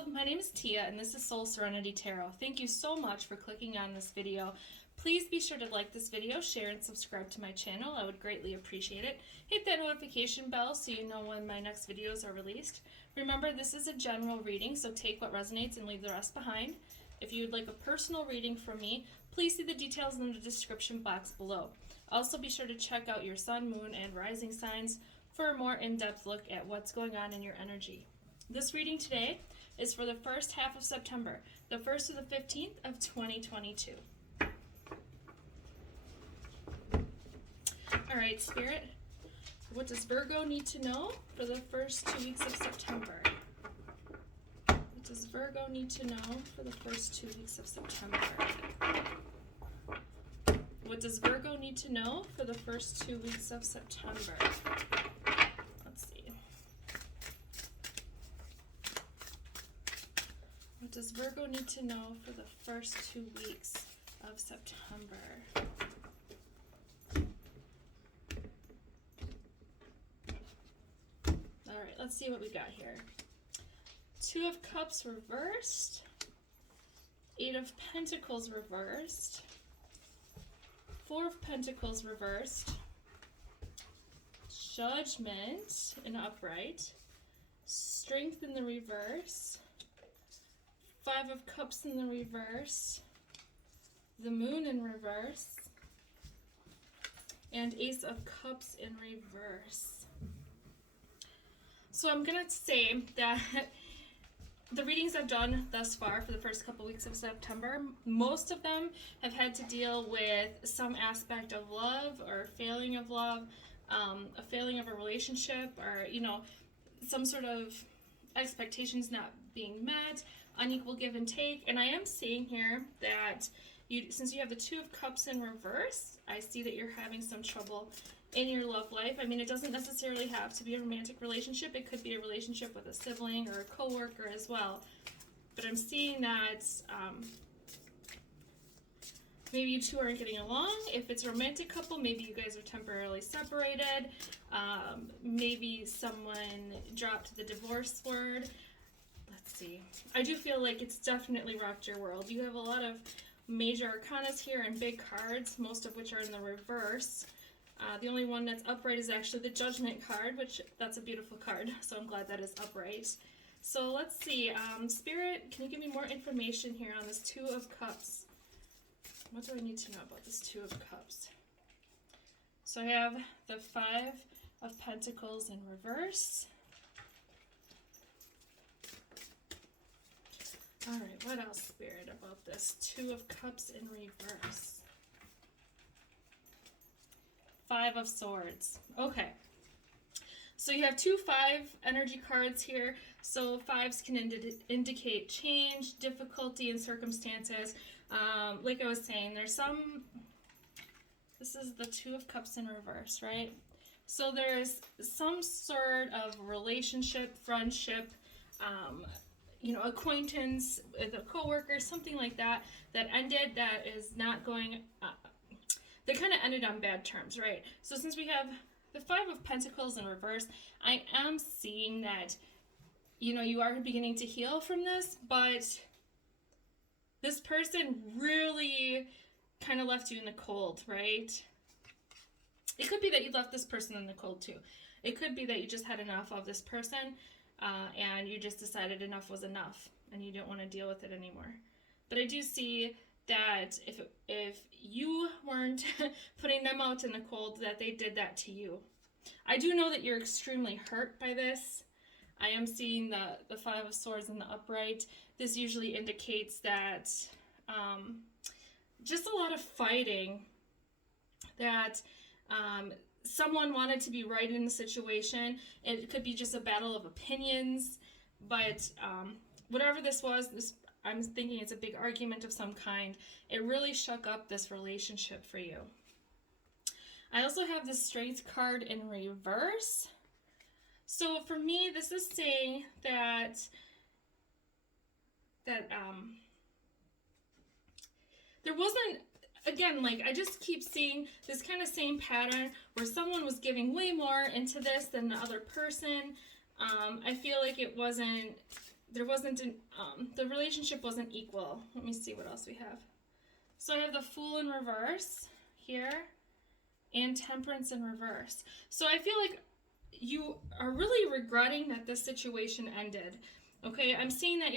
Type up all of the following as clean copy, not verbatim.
Hello, my name is Tia and this is Soul Serenity Tarot. Thank you so much for clicking on this video. Please be sure to like this video, share, and subscribe to my channel. I would greatly appreciate it. Hit that notification bell so you know when my next videos are released. Remember, this is a general reading, so take what resonates and leave the rest behind. If you would like a personal reading from me, please see the details in the description box below. Also, be sure to check out your sun, moon, and rising signs for a more in-depth look at what's going on in your energy. This reading today is for the first half of September, the 1st to the 15th of 2022. All right, Spirit, what does Virgo need to know for the first 2 weeks of September? What does Virgo need to know for the first 2 weeks of September? What does Virgo need to know for the first 2 weeks of September? Let's see. What does Virgo need to know for the first 2 weeks of September? All right, let's see what we got here. 2 of Cups reversed. 8 of Pentacles reversed. 4 of Pentacles reversed. Judgment in upright. Strength in the reverse. 5 of Cups in the reverse. The Moon in reverse. And Ace of Cups in reverse. So I'm going to say that the readings I've done thus far for the first couple weeks of September, most of them have had to deal with some aspect of love or failing of love, a failing of a relationship, or, you know, some sort of expectations not being met, unequal give and take. And I am seeing here that since you have the 2 of Cups in reverse, I see that you're having some trouble in your love life. I mean, it doesn't necessarily have to be a romantic relationship. It could be a relationship with a sibling or a coworker as well. But I'm seeing that maybe you two aren't getting along. If it's a romantic couple, maybe you guys are temporarily separated. Maybe someone dropped the divorce word. Let's see. I do feel like it's definitely rocked your world. You have a lot of major arcanas here and big cards, most of which are in the reverse. The only one that's upright is actually the Judgment card, which that's a beautiful card, so I'm glad that is upright. So let's see, Spirit, can you give me more information here on this 2 of Cups? What do I need to know about this 2 of Cups? So I have the 5 of Pentacles in reverse. All right, what else, Spirit, about this 2 of Cups in reverse? 5 of Swords. Okay. So you have 2 5 energy cards here. So 5s can indicate change, difficulty, and circumstances. Like I was saying, this is the 2 of Cups in reverse, right? So there's some sort of relationship, friendship, you know, acquaintance with a coworker, something like that, that ended, that is not going, they kind of ended on bad terms, right? So since we have the 5 of Pentacles in reverse, I am seeing that, you know, you are beginning to heal from this, but this person really kind of left you in the cold, right? It could be that you left this person in the cold too. It could be that you just had enough of this person, and you just decided enough was enough and you don't want to deal with it anymore. But I do see that if you weren't putting them out in the cold, that they did that to you. I do know that you're extremely hurt by this. I am seeing the 5 of Swords in the upright. This usually indicates that just a lot of fighting, that someone wanted to be right in the situation. It could be just a battle of opinions, but whatever this was, I'm thinking it's a big argument of some kind. It really shook up this relationship for you. I also have the Strength card in reverse. So for me, this is saying that there wasn't, again, like I just keep seeing this kind of same pattern where someone was giving way more into this than the other person. I feel like it wasn't there wasn't the relationship wasn't equal. Let me see what else we have. So I have the Fool in reverse here and Temperance in reverse. So I feel like you are really regretting that this situation ended. Okay, I'm seeing that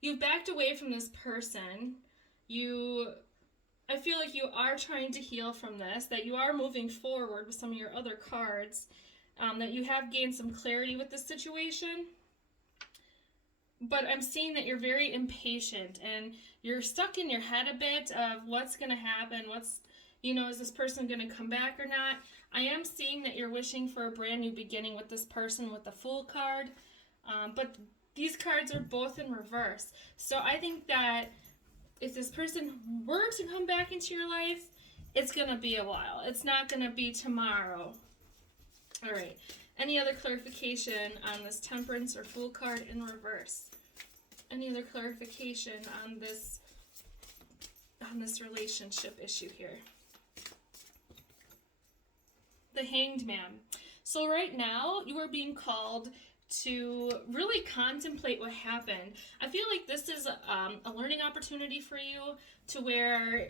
you've backed away from this person. I feel like you are trying to heal from this, that you are moving forward with some of your other cards, that you have gained some clarity with this situation. But I'm seeing that you're very impatient and you're stuck in your head a bit of what's going to happen, is this person going to come back or not? I am seeing that you're wishing for a brand new beginning with this person with the Fool card, but these cards are both in reverse. So I think that if this person were to come back into your life, it's going to be a while. It's not going to be tomorrow. All right. Any other clarification on this Temperance or Fool card in reverse? Any other clarification on this relationship issue here? The Hanged Man. So right now, you are being called to really contemplate what happened. I feel like this is a learning opportunity for you, to where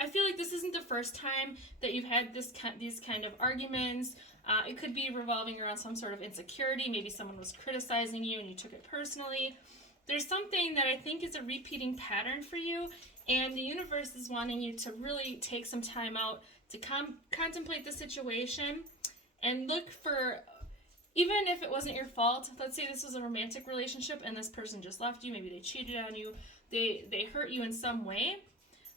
I feel like this isn't the first time that you've had these kind of arguments. It could be revolving around some sort of insecurity. Maybe someone was criticizing you and you took it personally. There's something that I think is a repeating pattern for you, and the universe is wanting you to really take some time out to contemplate the situation and look for, even if it wasn't your fault, let's say this was a romantic relationship and this person just left you, maybe they cheated on you, they hurt you in some way,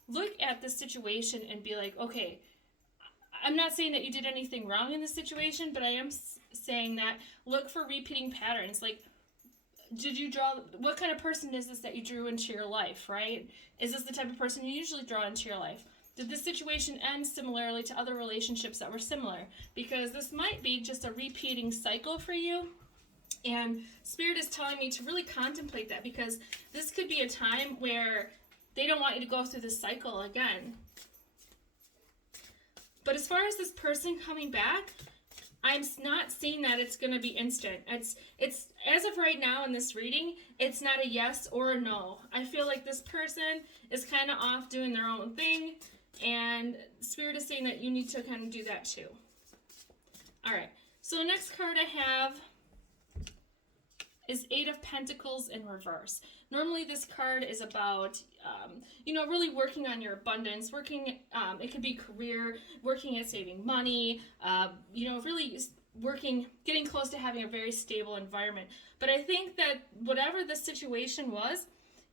look at the situation and be like, okay, I'm not saying that you did anything wrong in this situation, but I am saying that look for repeating patterns. Like, what kind of person is this that you drew into your life, right? Is this the type of person you usually draw into your life? Did this situation end similarly to other relationships that were similar? Because this might be just a repeating cycle for you. And Spirit is telling me to really contemplate that, because this could be a time where they don't want you to go through this cycle again. But as far as this person coming back, I'm not seeing that it's going to be instant. It's as of right now in this reading, it's not a yes or a no. I feel like this person is kind of off doing their own thing, and Spirit is saying that you need to kind of do that too. All right, so the next card I have is Eight of Pentacles in reverse. Normally this card is about, really working on your abundance, it could be career, working at saving money, really working, getting close to having a very stable environment. But I think that whatever the situation was,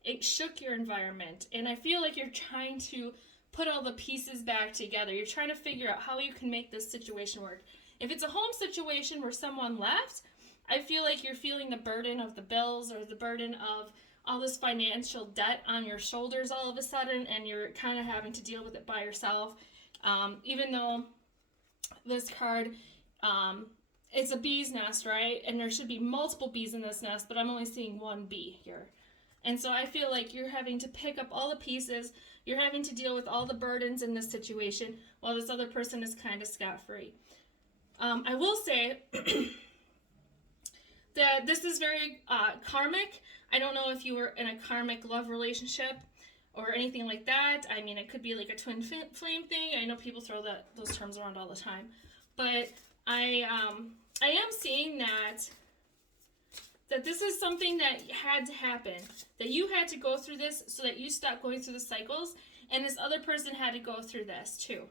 it shook your environment. And I feel like you're trying to put all the pieces back together. You're trying to figure out how you can make this situation work. If it's a home situation where someone left, I feel like you're feeling the burden of the bills or the burden of all this financial debt on your shoulders all of a sudden, and you're kind of having to deal with it by yourself. Even though this card, it's a bee's nest, right? And there should be multiple bees in this nest, but I'm only seeing one bee here. And so I feel like you're having to pick up all the pieces. You're having to deal with all the burdens in this situation while this other person is kind of scot-free. I will say that this is very karmic. I don't know if you were in a karmic love relationship or anything like that. I mean, it could be like a twin flame thing. I know people throw those terms around all the time. But I am seeing that this is something that had to happen. That you had to go through this so that you stop going through the cycles. And this other person had to go through this too.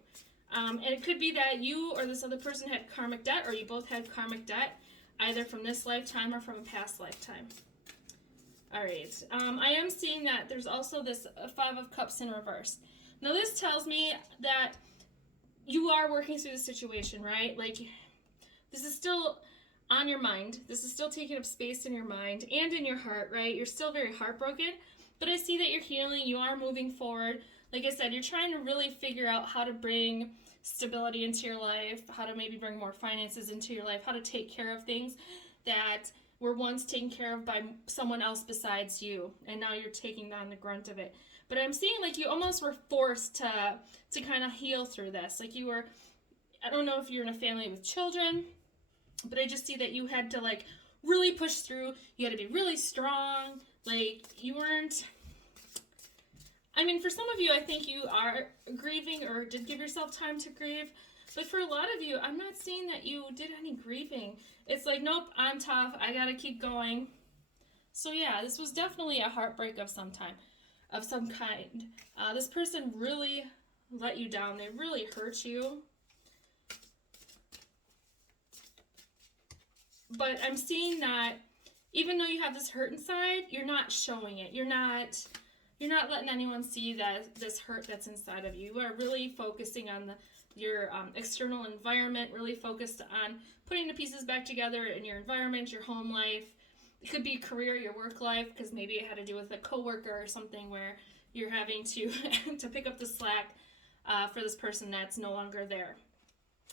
And it could be that you or this other person had karmic debt, or you both had karmic debt, either from this lifetime or from a past lifetime. All right. I am seeing that there's also this Five of Cups in reverse. Now this tells me that you are working through the situation, right? Like, this is still on your mind. This is still taking up space in your mind and in your heart, right? You're still very heartbroken, but I see that you're healing. You are moving forward. Like I said, you're trying to really figure out how to bring stability into your life, how to maybe bring more finances into your life, how to take care of things that were once taken care of by someone else besides you, and now you're taking on the grunt of it. But I'm seeing like you almost were forced to kind of heal through this. Like you were, I don't know if you're in a family with children, but I just see that you had to like really push through. You had to be really strong. Like, you weren't... I mean, for some of you, I think you are grieving or did give yourself time to grieve. But for a lot of you, I'm not seeing that you did any grieving. It's like, nope, I'm tough. I gotta keep going. So yeah, this was definitely a heartbreak of some kind. This person really let you down. They really hurt you. But I'm seeing that even though you have this hurt inside, you're not showing it. You're not letting anyone see that this hurt that's inside of you. You are really focusing on your external environment, really focused on putting the pieces back together in your environment, your home life. It could be career, your work life, because maybe it had to do with a coworker or something where you're having to to pick up the slack for this person that's no longer there.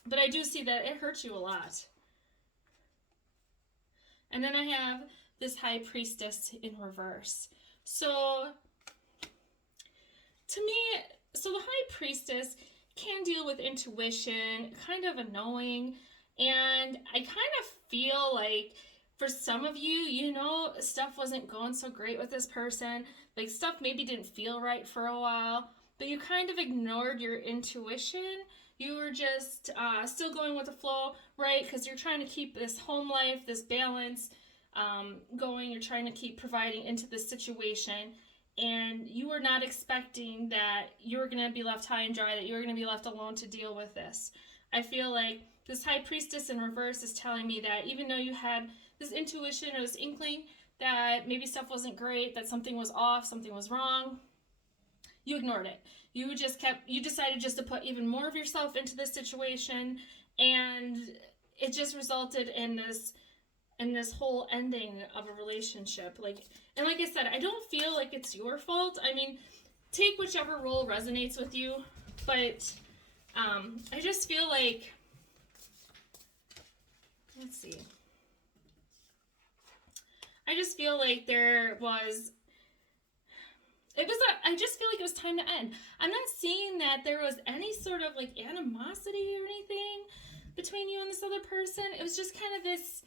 But I do see that it hurts you a lot. And then I have this High Priestess in reverse. So, to me, the High Priestess can deal with intuition, kind of a knowing, and I kind of feel like for some of you, stuff wasn't going so great with this person. Like, stuff maybe didn't feel right for a while, but you kind of ignored your intuition. You were just still going with the flow, right? Because you're trying to keep this home life, this balance going. You're trying to keep providing into this situation. And you were not expecting that you were going to be left high and dry, that you were going to be left alone to deal with this. I feel like this High Priestess in reverse is telling me that even though you had this intuition or this inkling that maybe stuff wasn't great, that something was off, something was wrong, you ignored it. You decided just to put even more of yourself into this situation, and it just resulted in this whole ending of a relationship. Like I said, I don't feel like it's your fault. I mean, take whichever role resonates with you, but I just feel like, let's see. I just feel like I just feel like it was time to end. I'm not seeing that there was any sort of like animosity or anything between you and this other person. It was just kind of this,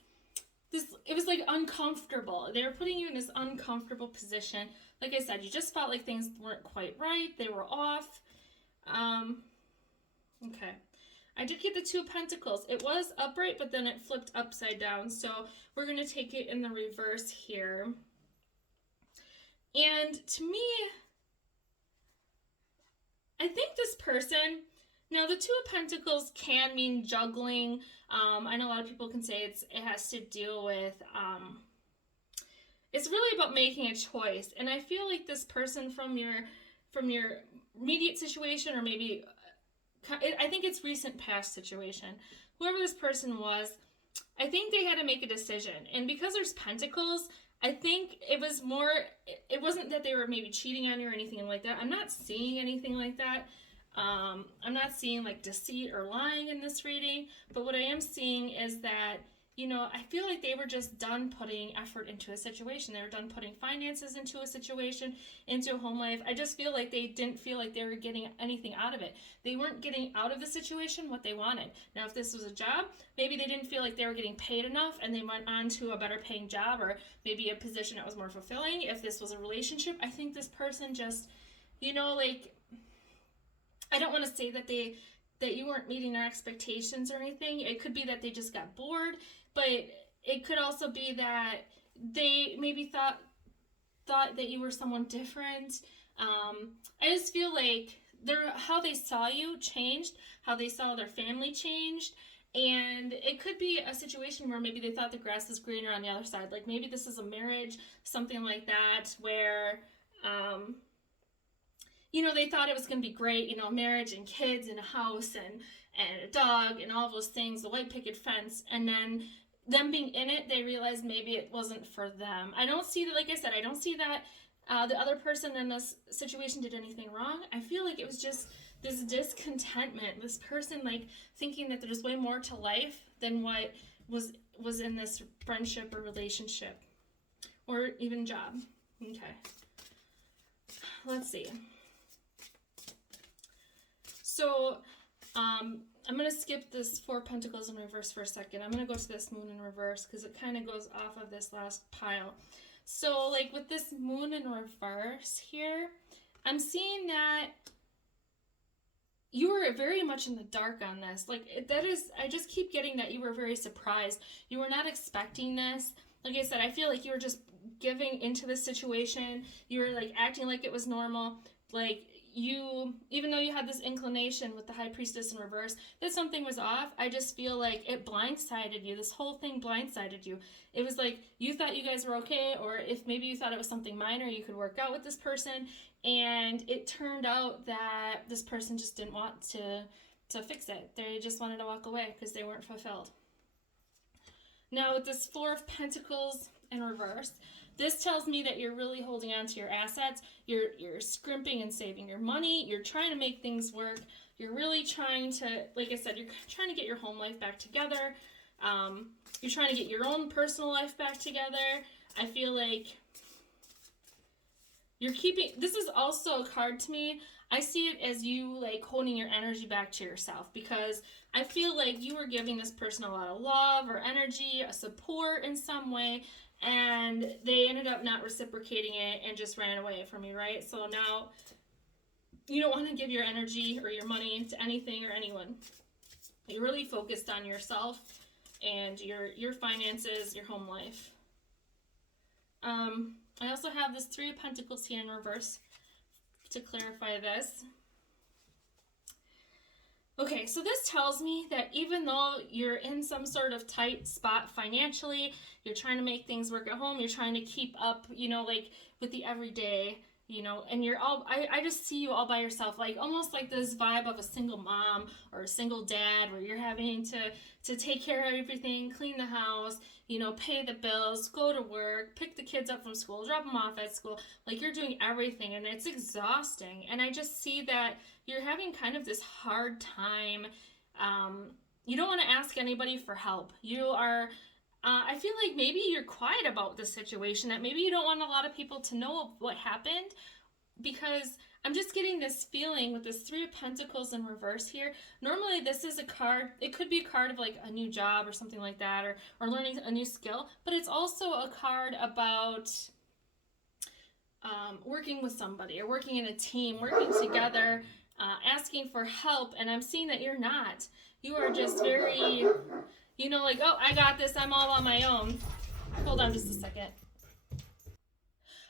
it was like uncomfortable. They were putting you in this uncomfortable position. Like I said, you just felt like things weren't quite right. They were off. Okay. I did get the Two of Pentacles. It was upright, but then it flipped upside down. So we're going to take it in the reverse here. And to me, I think this person, now the Two of Pentacles can mean juggling. I know a lot of people can say it has to deal with, it's really about making a choice. And I feel like this person from your immediate situation, or maybe, I think it's recent past situation, whoever this person was, I think they had to make a decision. And because there's Pentacles, I think it wasn't that they were maybe cheating on you or anything like that. I'm not seeing anything like that. I'm not seeing like deceit or lying in this reading, but what I am seeing is that, I feel like they were just done putting effort into a situation. They were done putting finances into a situation, into a home life. I just feel like they didn't feel like they were getting anything out of it. They weren't getting out of the situation what they wanted. Now, if this was a job, maybe they didn't feel like they were getting paid enough and they went on to a better paying job, or maybe a position that was more fulfilling. If this was a relationship, I think this person just, I don't want to say that you weren't meeting their expectations or anything. It could be that they just got bored, but it could also be that they maybe thought that you were someone different. I just feel like how they saw you changed, how they saw their family changed, and it could be a situation where maybe they thought the grass is greener on the other side. Like maybe this is a marriage, something like that, where they thought it was going to be great, marriage and kids and a house and a dog and all those things, the white picket fence, and then them being in it, they realized maybe it wasn't for them. I don't see that, like I said, I don't see that the other person in this situation did anything wrong. I feel like it was just this discontentment, this person like thinking that there's way more to life than what was in this friendship or relationship or even job. Okay. Let's see. So, I'm going to skip this Four of Pentacles in reverse for a second. I'm going to go to this Moon in reverse because it kind of goes off of this last pile. So, like, with this Moon in reverse here, I'm seeing that you were very much in the dark on this. Like, I just keep getting that you were very surprised. You were not expecting this. Like I said, I feel like you were just giving into the situation. You were, like, acting like it was normal. Like, you, even though you had this inclination with the High Priestess in reverse that something was off, I just feel like it blindsided you. This whole thing blindsided you. It was like you thought you guys were okay, or if maybe you thought it was something minor, you could work out with this person, and it turned out that this person just didn't want to fix it. They just wanted to walk away because they weren't fulfilled. Now with this Four of Pentacles in reverse, this tells me that you're really holding on to your assets. You're scrimping and saving your money. You're trying to make things work. You're really trying to, like I said, you're trying to get your home life back together. You're trying to get your own personal life back together. I feel like you're keeping, this is also a card to me. I see it as you like holding your energy back to yourself, because I feel like you were giving this person a lot of love or energy, a support in some way, and they ended up not reciprocating it and just ran away from you, right? So now you don't want to give your energy or your money to anything or anyone. You're really focused on yourself and your finances, your home life. I also have this Three of Pentacles here in reverse to clarify this. Okay, so this tells me that even though you're in some sort of tight spot financially, you're trying to make things work at home, you're trying to keep up, you know, like with the everyday, you know, and you're all, I just see you all by yourself, like almost like this vibe of a single mom or a single dad where you're having to take care of everything, clean the house, you know, pay the bills, go to work, pick the kids up from school, drop them off at school. Like you're doing everything and it's exhausting. And I just see that you're having kind of this hard time. You don't want to ask anybody for help. You are, I feel like maybe you're quiet about the situation, that maybe you don't want a lot of people to know what happened, because I'm just getting this feeling with this Three of Pentacles in reverse here. Normally this is a card, it could be a card of like a new job or something like that, or learning a new skill, but it's also a card about working with somebody or working in a team, working together, asking for help. And I'm seeing that you're not. You are just very, you know, like, oh, I got this, I'm all on my own. Hold on just a second.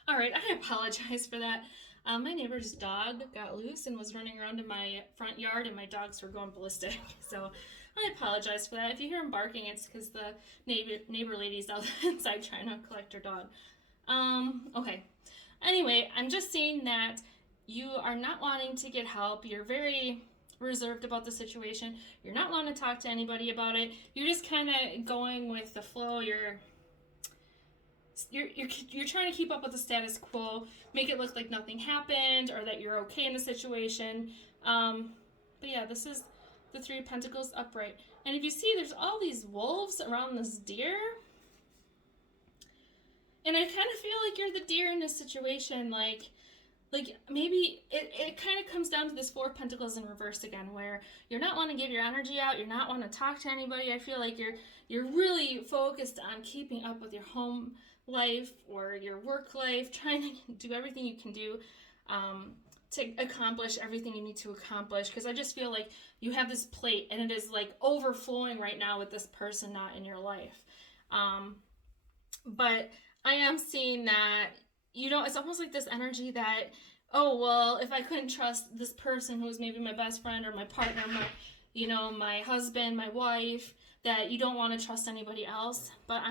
All right, I apologize for that. My neighbor's dog got loose and was running around in my front yard, and my dogs were going ballistic. So I apologize for that. If you hear him barking, it's because the neighbor lady's out inside trying to collect her dog. Okay. Anyway, I'm just seeing that you are not wanting to get help. You're very reserved about the situation. You're not wanting to talk to anybody about it. You're just kind of going with the flow. You're trying to keep up with the status quo, make it look like nothing happened or that you're okay in the situation. But yeah, this is the Three of Pentacles upright. And if you see, there's all these wolves around this deer. And I kind of feel like you're the deer in this situation. Like maybe it kind of comes down to this Four of Pentacles in reverse again, where you're not wanting to give your energy out, you're not wanting to talk to anybody. I feel like you're really focused on keeping up with your home life or your work life, trying to do everything you can do to accomplish everything you need to accomplish, because I just feel like you have this plate and it is like overflowing right now with this person not in your life. But I am seeing that, you know, it's almost like this energy that, oh, well, if I couldn't trust this person who was maybe my best friend or my partner, my husband, my wife, that you don't want to trust anybody else. But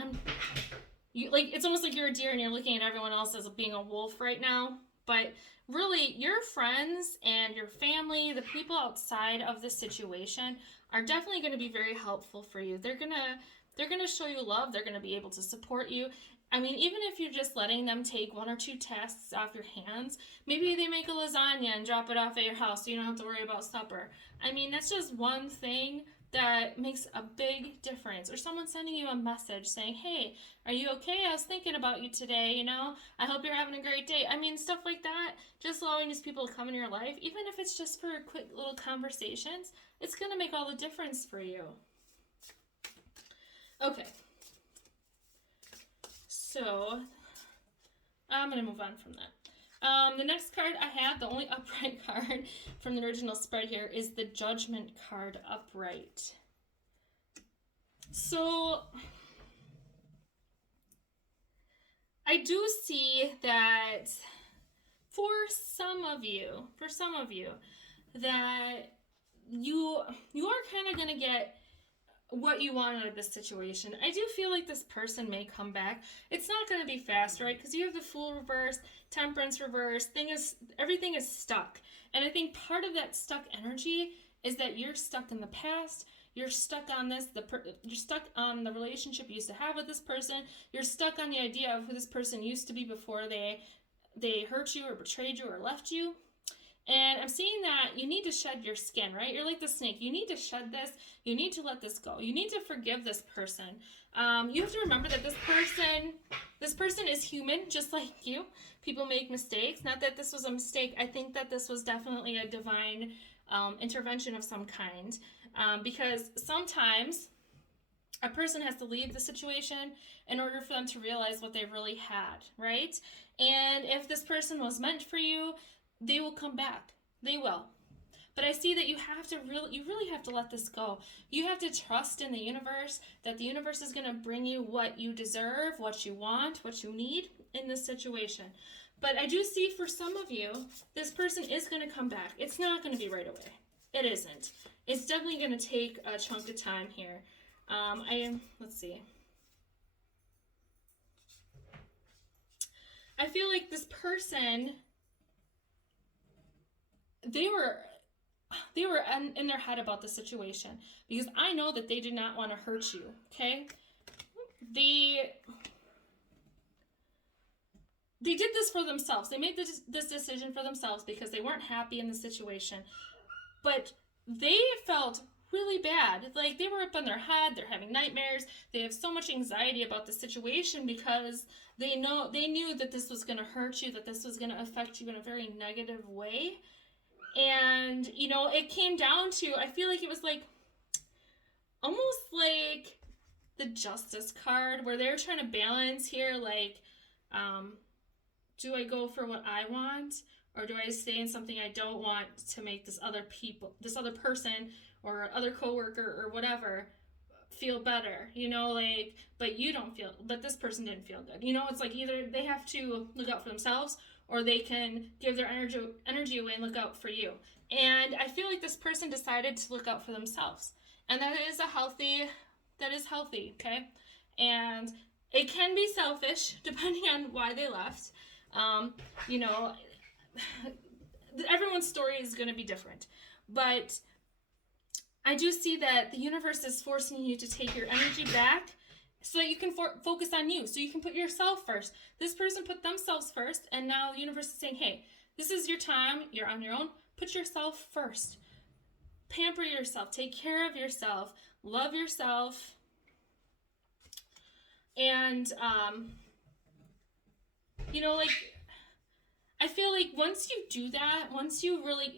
it's almost like you're a deer and you're looking at everyone else as being a wolf right now. But really, your friends and your family, the people outside of this situation, are definitely going to be very helpful for you. They're gonna show you love. They're gonna be able to support you. I mean, even if you're just letting them take 1 or 2 tasks off your hands, maybe they make a lasagna and drop it off at your house so you don't have to worry about supper. I mean, that's just one thing that makes a big difference. Or someone sending you a message saying, hey, are you okay? I was thinking about you today, you know? I hope you're having a great day. I mean, stuff like that. Just allowing these people to come in your life, even if it's just for quick little conversations, it's going to make all the difference for you. Okay. So, I'm going to move on from that. The next card I have, the only upright card from the original spread here, is the Judgment card upright. So, I do see that for some of you, that you are kind of going to get what you want out of this situation. I do feel like this person may come back. It's not going to be fast, right? Because you have the Fool reverse, Temperance reverse. Everything is stuck. And I think part of that stuck energy is that you're stuck in the past. You're stuck on this. You're stuck on the relationship you used to have with this person. You're stuck on the idea of who this person used to be before they hurt you or betrayed you or left you. And I'm seeing that you need to shed your skin, right? You're like the snake. You need to shed this. You need to let this go. You need to forgive this person. You have to remember that this person is human, just like you. People make mistakes. Not that this was a mistake. I think that this was definitely a divine intervention of some kind. Because sometimes a person has to leave the situation in order for them to realize what they really had, right? And if this person was meant for you, they will come back. They will. But I see that you really have to let this go. You have to trust in the universe, that the universe is going to bring you what you deserve, what you want, what you need in this situation. But I do see for some of you, this person is going to come back. It's not going to be right away. It isn't. It's definitely going to take a chunk of time here. Let's see. I feel like this person, they were in their head about the situation, because I know that they did not want to hurt you, okay? They did this for themselves. They made this decision for themselves because they weren't happy in the situation. But they felt really bad. Like, they were up in their head. They're having nightmares. They have so much anxiety about the situation because they knew that this was going to hurt you, that this was going to affect you in a very negative way. And, you know, it came down to, I feel like it was like, almost like the Justice card, where they're trying to balance here, like, do I go for what I want, or do I stay in something I don't want to make this other person, or other coworker, or whatever, feel better, you know, like, but this person didn't feel good. You know, it's like either they have to look out for themselves, or they can give their energy away and look out for you. And I feel like this person decided to look out for themselves. And that is healthy, okay? And it can be selfish, depending on why they left. You know, everyone's story is going to be different. But I do see that the universe is forcing you to take your energy back, so that you can focus on you, so you can put yourself first. This person put themselves first, and now the universe is saying, hey, this is your time, you're on your own, put yourself first. Pamper yourself, take care of yourself, love yourself. And, you know, like, I feel like once you do that, once you really,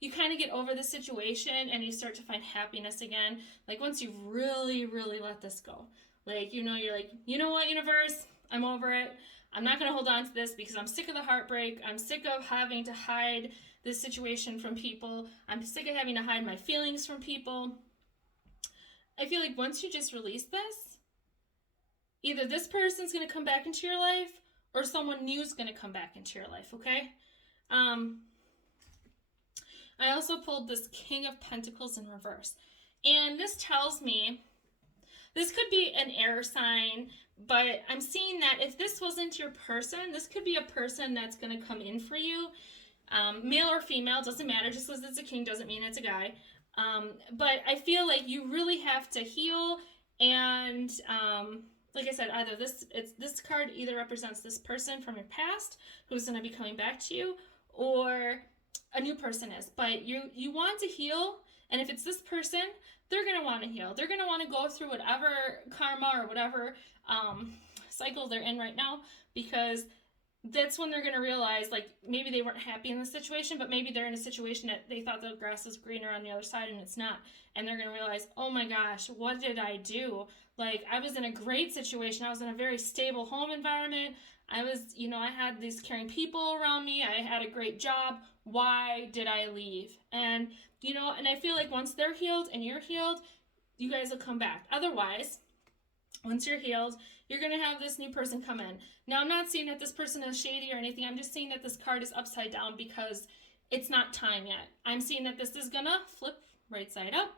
you kind of get over the situation and you start to find happiness again, like once you really, really let this go. Like, you know, you're like, you know what, universe? I'm over it. I'm not going to hold on to this because I'm sick of the heartbreak. I'm sick of having to hide this situation from people. I'm sick of having to hide my feelings from people. I feel like once you just release this, either this person's going to come back into your life or someone new is going to come back into your life, okay? I also pulled this King of Pentacles in reverse. And this tells me, this could be an air sign, but I'm seeing that if this wasn't your person, this could be a person that's going to come in for you. Male or female, doesn't matter. Just because it's a king doesn't mean it's a guy. But I feel like you really have to heal. And like I said, either this card either represents this person from your past who's going to be coming back to you, or a new person is. But you want to heal, And if it's this person, they're going to want to heal. They're going to want to go through whatever karma or whatever cycle they're in right now, because that's when they're going to realize, like, maybe they weren't happy in the situation, but maybe they're in a situation that they thought the grass was greener on the other side and it's not. And they're going to realize, oh my gosh, what did I do? Like, I was in a great situation. I was in a very stable home environment. I was, I had these caring people around me. I had a great job. Why did I leave? And, and I feel like once they're healed and you're healed, you guys will come back. Otherwise, once you're healed, you're going to have this new person come in. Now, I'm not saying that this person is shady or anything. I'm just saying that this card is upside down because it's not time yet. I'm seeing that this is going to flip right side up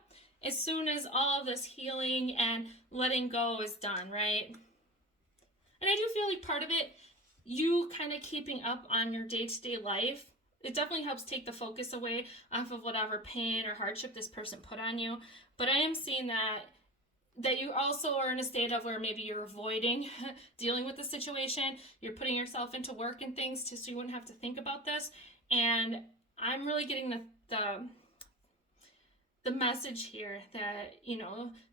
as soon as all of this healing and letting go is done, right? And I do feel like part of it, you kind of keeping up on your day-to-day life, it definitely helps take the focus away off of whatever pain or hardship this person put on you. But I am seeing that you also are in a state of where maybe you're avoiding dealing with the situation. You're putting yourself into work and things so you wouldn't have to think about this. And I'm really getting the message here that,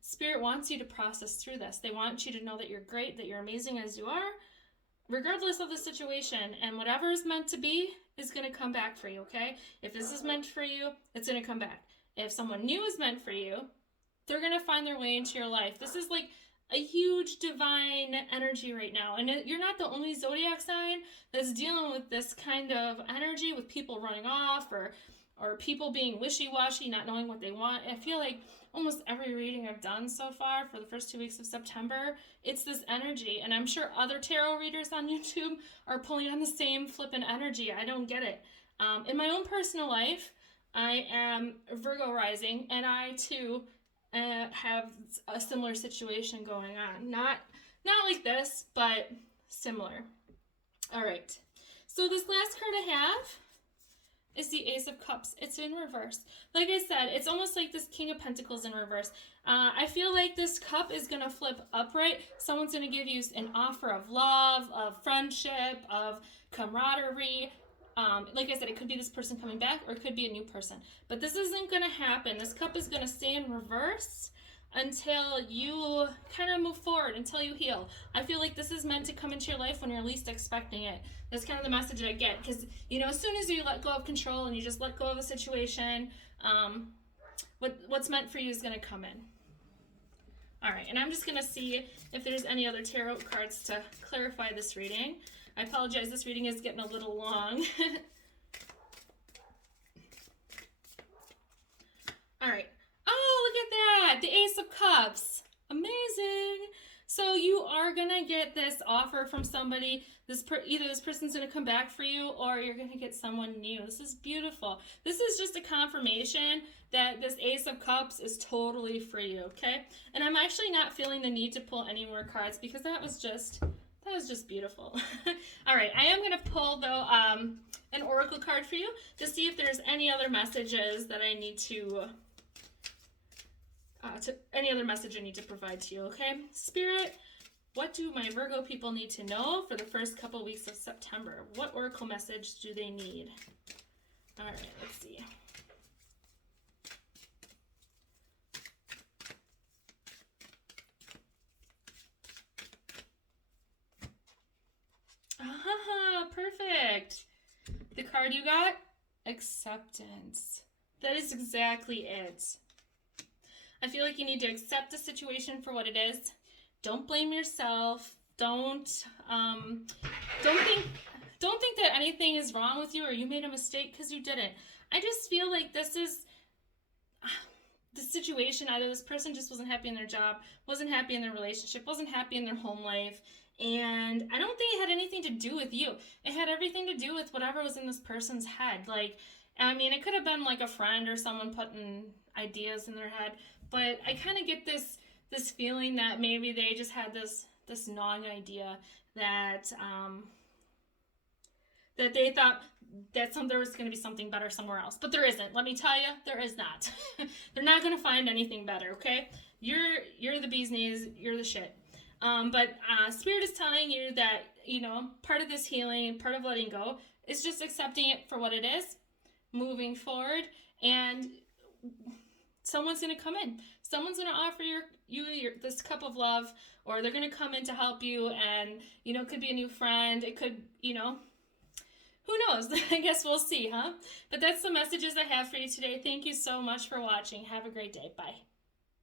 Spirit wants you to process through this. They want you to know that you're great, that you're amazing as you are, regardless of the situation. And whatever is meant to be is going to come back for you, okay? If this is meant for you, it's going to come back. If someone new is meant for you, they're going to find their way into your life. This is like a huge divine energy right now. And you're not the only zodiac sign that's dealing with this kind of energy, with people running off or people being wishy-washy, not knowing what they want. I feel like almost every reading I've done so far for the first 2 weeks of September, it's this energy. And I'm sure other tarot readers on YouTube are pulling on the same flippin' energy. I don't get it. In my own personal life, I am Virgo rising, and I too have a similar situation going on. Not like this, but similar. All right. So this last card I have is the Ace of Cups. It's in reverse. Like I said, it's almost like this King of Pentacles in reverse. I feel like this cup is going to flip upright. Someone's going to give you an offer of love, of friendship, of camaraderie. Like I said, it could be this person coming back or it could be a new person. But this isn't going to happen. This cup is going to stay in reverse until you kind of move forward, until you heal. I feel like this is meant to come into your life when you're least expecting it. That's kind of the message I get. Because, as soon as you let go of control and you just let go of a situation, what's meant for you is going to come in. All right, and I'm just going to see if there's any other tarot cards to clarify this reading. I apologize, this reading is getting a little long. All right. Oh, look at that! The Ace of Cups. Amazing! So you are going to get this offer from somebody. Either this person's going to come back for you or you're going to get someone new. This is beautiful. This is just a confirmation that this Ace of Cups is totally for you, okay? And I'm actually not feeling the need to pull any more cards because that was just beautiful. All right, I am going to pull, though, an oracle card for you to see if there's any other messages that I need to any other message I need to provide to you, okay? Spirit, what do my Virgo people need to know for the first couple weeks of September? What oracle message do they need? All right, let's see. Perfect. The card you got? Acceptance. That is exactly it. I feel like you need to accept the situation for what it is. Don't blame yourself. Don't think that anything is wrong with you or you made a mistake because you didn't. I just feel like this is the situation. Either this person just wasn't happy in their job, wasn't happy in their relationship, wasn't happy in their home life, and I don't think it had anything to do with you. It had everything to do with whatever was in this person's head. Like, I mean, it could have been like a friend or someone putting ideas in their head, but I kind of get this feeling that maybe they just had this gnawing idea that that they thought that there was going to be something better somewhere else, but there isn't. Let me tell you, there is not. They're not going to find anything better. Okay, you're the bee's knees. You're the shit. But Spirit is telling you that, part of this healing, part of letting go is just accepting it for what it is, moving forward, and someone's going to come in. Someone's going to offer you this cup of love, or they're going to come in to help you, and, you know, it could be a new friend. It could, you know, who knows? I guess we'll see, huh? But that's the messages I have for you today. Thank you so much for watching. Have a great day. Bye.